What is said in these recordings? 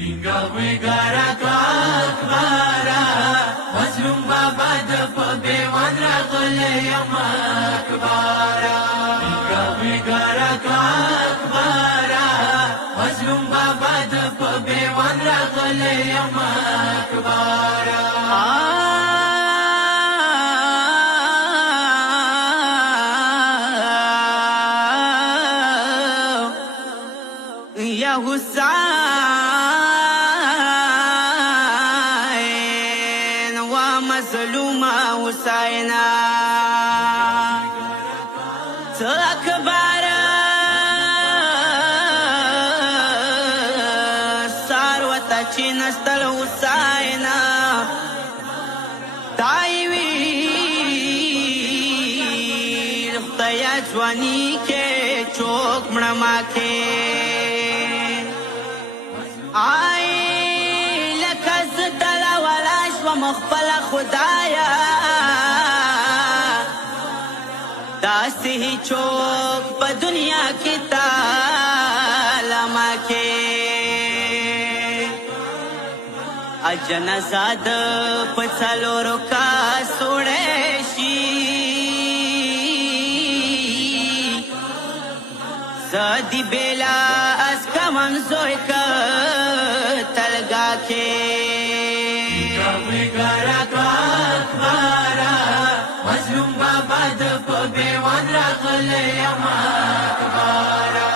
وګارا اکبارا مظلوم بابا د په بیوان راغلی یم اکبارا وګارا اکبارا مظلوم بابا د په بیوان راغلی یم اکبارا یا حسین و مظلوم حسین تو اکبر ساروتا چی نستل حسین تایوی خدایا جوانی کے چوک مڑما کے آئی لکز دلا ولاش و مخبل خدایا داستی ہی چوک پا دنیا کی تالما کے اجن زاد پچھلو رکا سوڑے شی زادی بیلا از کمم زوی که تلگا که وگارا اکبارا مظلوم بابا د په بیوان راغلی یم اکبارا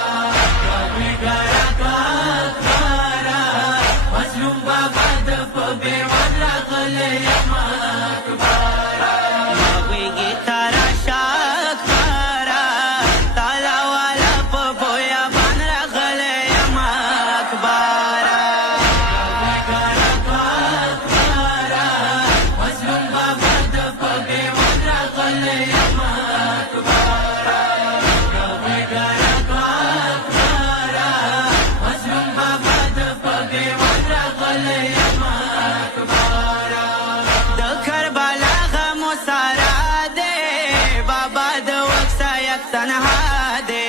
وگارا اکبارا مظلوم بابا د په بیوان راغلی یم اکبارا ماویگی تارا شاک بارا تالا والا په بویا بان راغلی یم اکبارا وگارا اکبارا مظلوم بابا د په بیوان راغلی یم اکبارا وگارا اکبارا مظلوم بابا د په بیوان راغلی یم اکبارا د کربلا غم سارا دے بابا د وکسا یک تنها دے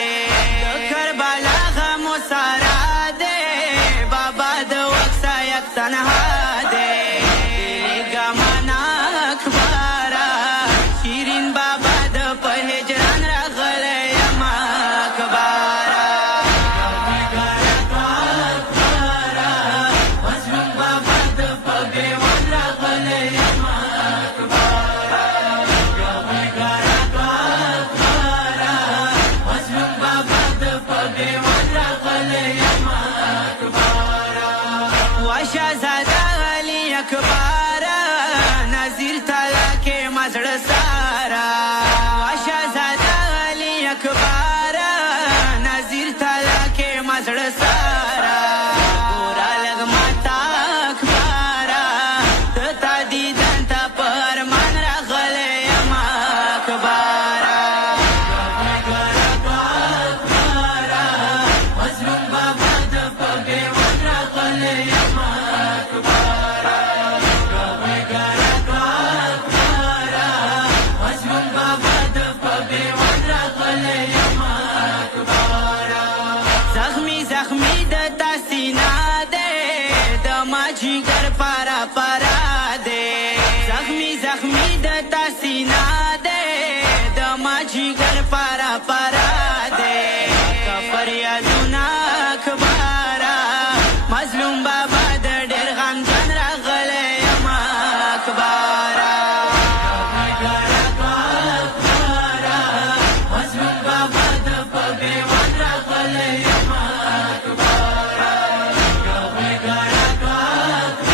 د کربلا غم سارا دے بابا د وکسا یک تنها دے گمانا اکبارا شیرین بابا د په هجران راغلی یم اکبارا وگارا اکبارا مظلوم بابا د په بیوان راغلی یم اکبارا وگارا اکبارا مظلوم بابا د په بیوان راغلی یم اکبارا واشا زاده علی اکبارا نظیر تالا کے مزڑ سارا واشا زاده علی اکبارا نظیر تالا کے مزڑ سارا گورا لگ ماتا اکبارا دتا دیدن تا پرمان راغلی یم اکبارا وگارا اکبارا مظلوم بابا د په بیوان راغلی یم اکبارا وگارا اکبارا مظلوم بابا د په بیوان راغلی یم اکبارا زخمی زخمی د تاسینا دے د ماجیگر پارا پارا دے زخمی زخمی د تاسینا دے د ماجیگر پارا پارا دے فریادونا اکبارا مظلوم بابا د ډیر غمجن راغلی یم اکبارا وگارا اکبارا مظلوم بابا د په بیوان راغلی یم اکبارا وگارا اکبارا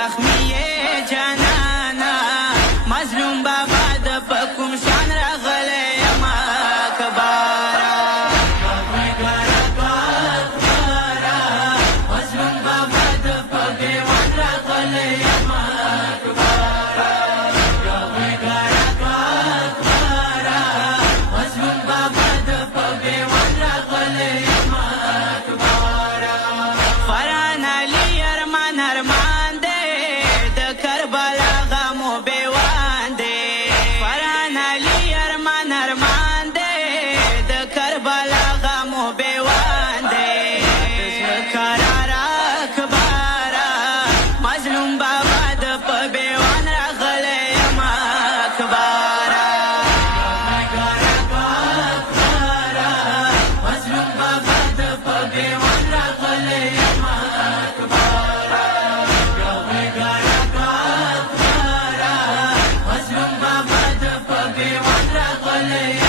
زخمی جانانا مظلوم بابا د پکوم شان راغلی یما کبارا مظلوم بابا د پګیوان راغلی یما کبارا مظلوم بابا د پګیوان راغلی یما کبارا فرحان علي ارمان ارمان دې د کربلا غمو بیوان دې فرحان علي ارمان ارمان دې د کربلا غمو بیوان دې قرار اکبارا مظلوم بابا د په بیوان راغلی یما کبارا مظلوم بابا د په بیوان راغلی یما کبارا مظلوم بابا د په بیوان راغلی